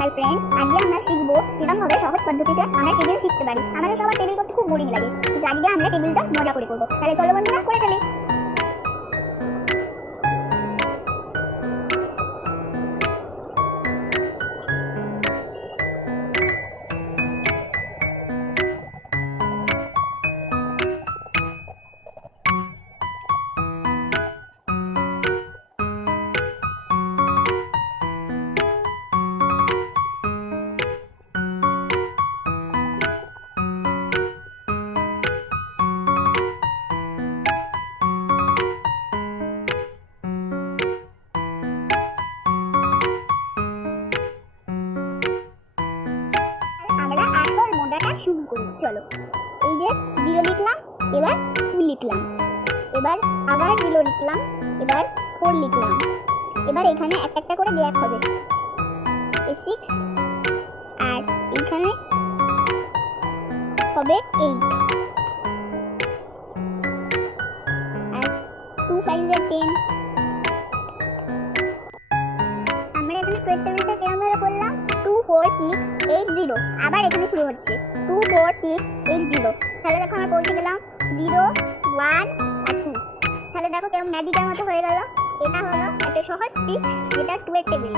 My friends, আজকে আমরা শিখবো কিরকমভাবে সহজ পদ্ধতিতে আমরা টেবিল শিখতে পারি। আমাদের সবার টেবিল করতে খুব বোরিং লাগে, কিন্তু আজকে আমরা টেবিলটা মজা করে করবো। তাহলে চলো বন্ধুরা করে ফেলি। আমরা আসল মজাটা শুরু করি, চলো। এই যে 0 লিখলাম, এবার 2 লিখলাম, এবার আবার 0 লিখলাম, এবার 4 লিখলাম। এবার এখানে একটা একটা করে গ্যাপ হবে, 6 আর এখানে হবে 8 আর 2 5 10। আমরা এখানে টুয়েলভ টেবিলটা কেমন ভাবে করলাম, 2 4 6 8 0। আবার এখানে শুরু হচ্ছে 2 4 6 8 0। তাহলে দেখো আমরা পৌঁছে গেলাম 0 1 আর 2। তাহলে দেখো কেমন ম্যাজিকের মতো হয়ে গেল। এটা হলো একটা সহজ ট্রিক, যেটা টুয়েলভ টেবিল।